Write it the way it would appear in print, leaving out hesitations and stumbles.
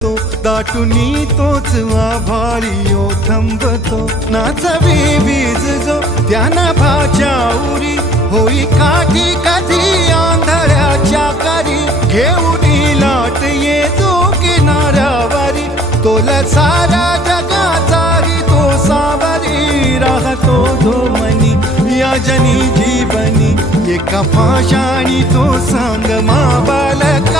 तो दाटुनी तोच आभाळी थंबतो नाचवी वीज जो त्यांना भाच्या उरी होई काठी कधी आंधळ्याच्या करी घेऊन लाट येतो किनाऱ्यावरी तोला सारा जगाचाही तो सावरी राहतो तो मनी या जनी जीवनी एका पाशाणी तो सांग मा बालक